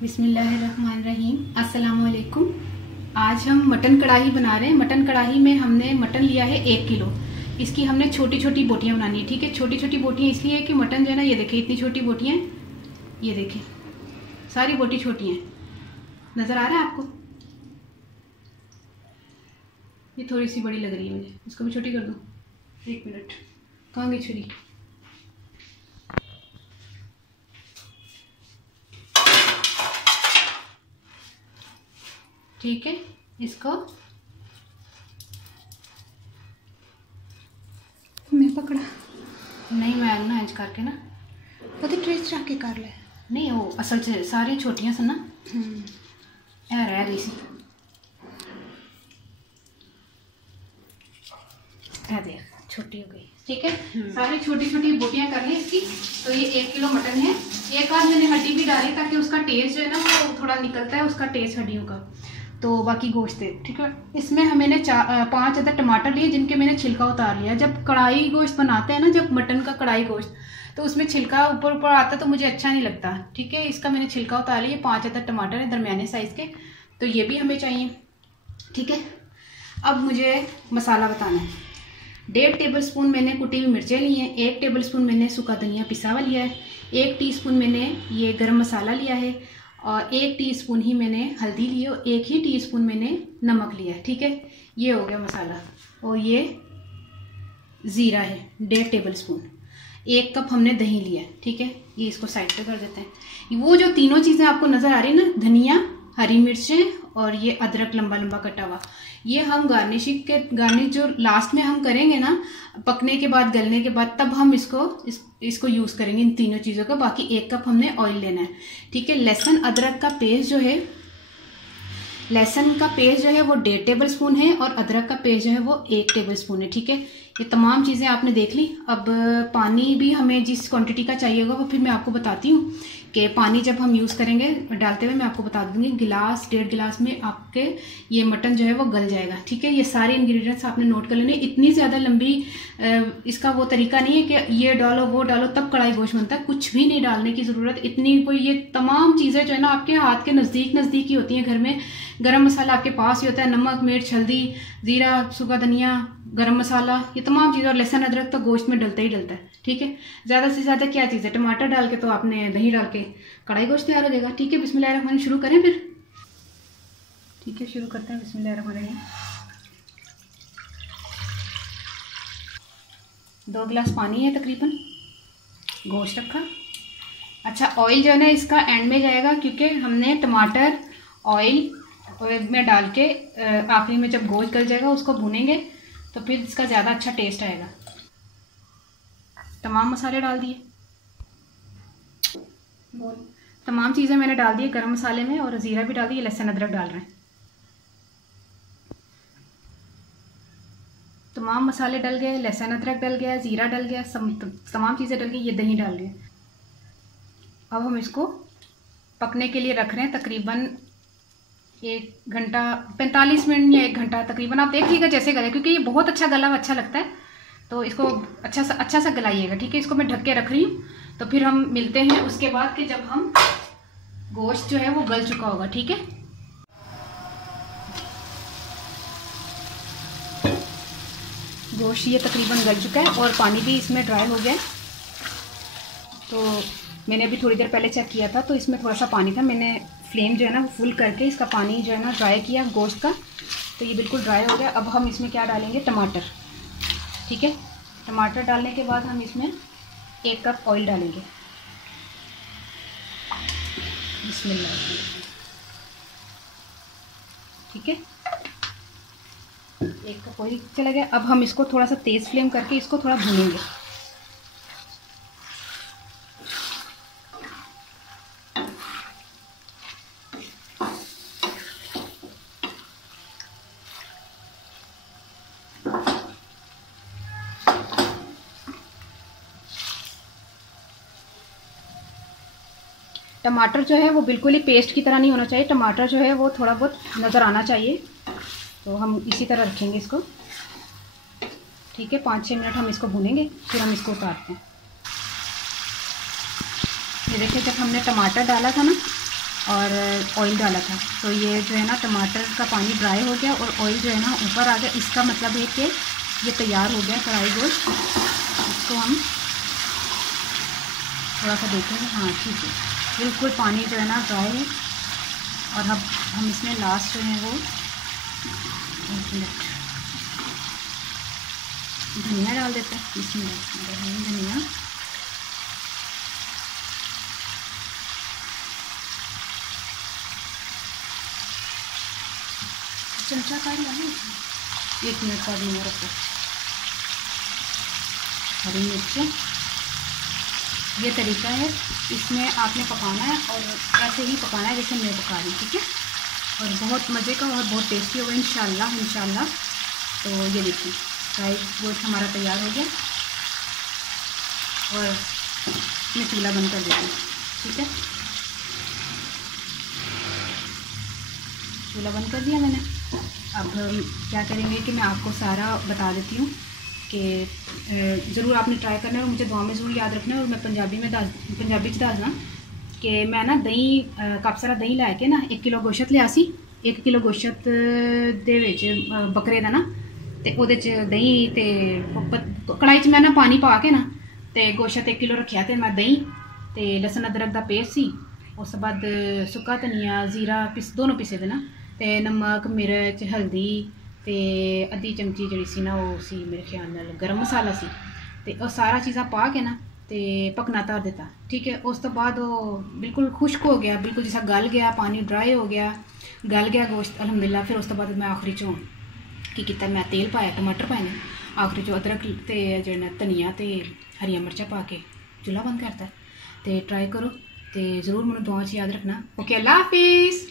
बिस्मिल्लाहिर्रहमानिर्रहीम। अस्सलाम वालेकुम। आज हम मटन कढ़ाई बना रहे हैं। मटन कढ़ाई में हमने मटन लिया है 1 किलो। इसकी हमने छोटी छोटी बोटियां बनानी है। ठीक है, छोटी छोटी बोटियां इसलिए कि मटन जो है ना, ये देखिए इतनी छोटी बोटियां, ये देखिए सारी बोटी छोटी हैं। नज़र आ रहा है आपको? ये थोड़ी सी बड़ी लग रही है मुझे, इसको भी छोटी कर दूँ। 1 मिनट, कहाँ गई छुरी? ठीक है, इसको मैं पकड़ा नहीं, मैं ना इंच करके ना वो तो ट्रेस रख के कर ले। नहीं, वो असल से सारी छोटियां सन ना रह गई सी। देख छोटी हो गई। ठीक है, सारी छोटी छोटी बोटियां कर ली इसकी। तो ये 1 किलो मटन है। एक आध मैंने हड्डी भी डाली ताकि उसका टेस्ट जो है ना वो थोड़ा निकलता है, उसका टेस्ट हड्डियों का। तो बाकी गोश्त है। ठीक है, इसमें मैंने 5 अदर टमाटर लिए जिनके मैंने छिलका उतार लिया। जब कढ़ाई गोश्त बनाते हैं ना, जब मटन का कढ़ाई गोश्त, तो उसमें छिलका ऊपर ऊपर आता है तो मुझे अच्छा नहीं लगता। ठीक है, इसका मैंने छिलका उतार लिया। 5 अदर टमाटर है दरमियाने साइज़ के, तो ये भी हमें चाहिए। ठीक है, अब मुझे मसाला बताना है। 1.5 टेबलस्पून मैंने कुटी हुई मिर्चें ली हैं। 1 टेबलस्पून मैंने सूखा धनिया पिसा हुआ लिया है। 1 टीस्पून मैंने ये गरम मसाला लिया है और 1 टीस्पून ही मैंने हल्दी ली है और 1 ही टीस्पून मैंने नमक लिया है। ठीक है, ये हो गया मसाला। और ये ज़ीरा है 1.5 टेबलस्पून। 1 कप हमने दही लिया है। ठीक है, ये इसको साइड पे कर देते हैं। वो जो तीनों चीज़ें आपको नज़र आ रही है ना, धनिया, हरी मिर्चें और ये अदरक लंबा लंबा कटा हुआ, ये हम गार्निश जो लास्ट में हम करेंगे ना, पकने के बाद, गलने के बाद, तब हम इसको यूज़ करेंगे इन तीनों चीज़ों का। बाकी 1 कप हमने ऑयल लेना है। ठीक है, लहसुन अदरक का पेस्ट जो है, लहसुन का पेस्ट जो है वो 1.5 टेबलस्पून है और अदरक का पेस्ट जो है वो 1 टेबलस्पून है। ठीक है, ये तमाम चीज़ें आपने देख ली। अब पानी भी हमें जिस क्वांटिटी का चाहिए होगा वो फिर मैं आपको बताती हूँ कि पानी जब हम यूज़ करेंगे डालते हुए मैं आपको बता दूंगी। गिलास 1.5 गिलास में आपके ये मटन जो है वो गल जाएगा। ठीक है, ये सारे इंग्रेडिएंट्स आपने नोट कर लेने। इतनी ज़्यादा लंबी इसका वो तरीका नहीं है कि ये डालो वो डालो तब कढ़ाई गोश्त बनता है। कुछ भी नहीं डालने की ज़रूरत। इतनी कोई, ये तमाम चीज़ें जो है ना आपके हाथ के नज़दीक ही होती हैं। घर में गरम मसाला आपके पास ही होता है, नमक, मिर्च, हल्दी, ज़ीरा, सूखा धनिया, गरम मसाला, ये तमाम चीज़ें। और लहसुन अदरक तो गोश्त में डलता ही डलता है। ठीक है, ज़्यादा से ज़्यादा क्या चीज़ है, टमाटर डाल के तो आपने दही डाल के कढ़ाई गोश्त तैयार हो जाएगा। ठीक है, बिस्मिल्लाहिर्रहमानिर्रहीम। शुरू करें फिर? ठीक है, शुरू करते हैं। बिस्मिल्लाहिर्रहमानिर्रहीम। 2 गिलास पानी है तकरीबन, गोश्त रखा। अच्छा, ऑयल जो है ना इसका एंड में जाएगा क्योंकि हमने टमाटर ऑयल में डाल के आखिरी में जब गोश्त गल जाएगा उसको भूनेंगे तो फिर इसका ज़्यादा अच्छा टेस्ट आएगा। तमाम मसाले डाल दिए, तमाम चीज़ें मैंने डाल दी गरम मसाले में, और ज़ीरा भी डाल दिए, लहसुन अदरक डाल रहे हैं। तमाम मसाले डल गए, लहसुन अदरक डल गया, ज़ीरा डल गया, तमाम चीज़ें डल गई। ये दही डाल रही है। अब हम इसको पकने के लिए रख रहे हैं तकरीबन 1 घंटा 45 मिनट या 1 घंटा तकरीबन। आप देखिएगा जैसे गले, क्योंकि ये बहुत अच्छा गला हुआ अच्छा लगता है, तो इसको अच्छा सा गलाइएगा। ठीक है, इसको मैं ढक के रख रही हूँ। तो फिर हम मिलते हैं उसके बाद कि जब हम गोश्त जो है वो गल चुका होगा। ठीक है, गोश्त ये तकरीबन गल चुका है और पानी भी इसमें ड्राई हो गया। तो मैंने अभी थोड़ी देर पहले चेक किया था तो इसमें थोड़ा सा पानी था। मैंने फ्लेम जो है ना वो फुल करके इसका पानी जो है ना ड्राई किया गोश्त का, तो ये बिल्कुल ड्राई हो गया। अब हम इसमें क्या डालेंगे, टमाटर। ठीक है, टमाटर डालने के बाद हम इसमें 1 कप ऑयल डालेंगे। बिस्मिल्लाह। ठीक है, 1 कप ऑयल चला गया। अब हम इसको थोड़ा सा तेज़ फ्लेम करके इसको थोड़ा भूनेंगे। टमाटर जो है वो बिल्कुल ही पेस्ट की तरह नहीं होना चाहिए। टमाटर जो है वो थोड़ा बहुत नज़र आना चाहिए। तो हम इसी तरह रखेंगे इसको। ठीक है, 5-6 मिनट हम इसको भूनेंगे, फिर हम इसको उतारते हैं। ये देखिए, जब हमने टमाटर डाला था ना और ऑयल डाला था। तो ये जो है ना टमाटर का पानी ड्राई हो गया और ऑयल जो है ना ऊपर आ गया। इसका मतलब है कि ये तैयार हो गया कढ़ाई गोश्त। इसको हम थोड़ा सा देखेंगे, हाँ ठीक है, बिल्कुल पानी जो है ना ड्राई है। और अब हम इसमें लास्ट जो है वो 1 मिनट धनिया डाल देते हैं। इसमें धनिया, चमचा काट लेना, 1 मिनट का धनिया रखो। हरी मिर्च, ये तरीका है, इसमें आपने पकाना है और ऐसे ही पकाना है जैसे मैं पका रही, ठीक है। और बहुत मज़े का और बहुत टेस्टी होगा इंशाल्लाह। तो ये देखिए फ्राई गोश्त हमारा तैयार हो गया और मैं चूल्हा बंद कर देती हूँ, ठीक है। चूल्हा बंद कर दिया मैंने। अब क्या करेंगे कि मैं आपको सारा बता देती हूँ कि ज़रूर आपने ट्राई करना है और मुझे दुआ में ज़रूर याद रखना है। और मैं पंजाबी दसना कि मैं ना दही कप सारा दही लैके ना 1 किलो गोश्त लिया सी। 1 किलो गोश्त दे विच बकरे का ना ते ओहदे च दही ते कढ़ाई च मैं ना पानी पा के ना ते गोश्त 1 किलो रखिया ते मैं दही ते लसन अदरक का पेस्ट सी। उस बाद सुक्का धनिया जीरा दोनों पिसे दे ना ते नमक मिर्च हल्दी ते अद्धी चमची जी सी ना वो सी मेरे ख्याल नाल गर्म मसाला सी ते वो सारा चीज़ा पा के ना ते पकना धर दिता, ठीक है। उस तो बाद वो बिल्कुल खुश्क हो गया, बिल्कुल जैसा गल गया, पानी ड्राई हो गया, गल गया गोश्त अल्हम्दुलिल्लाह। फिर उस तो बाद मैं आखिरी चों की किया, मैं तेल पाया, टमाटर पाए ने, आखिरी चो अदरक ते जो धनिया ते हरिया मिर्चा पा के चूल्हा बंद करता। तो ट्राई करो तो ज़रूर मैंने दुआ च याद रखना। ओके, अल्लाह हाफिज़।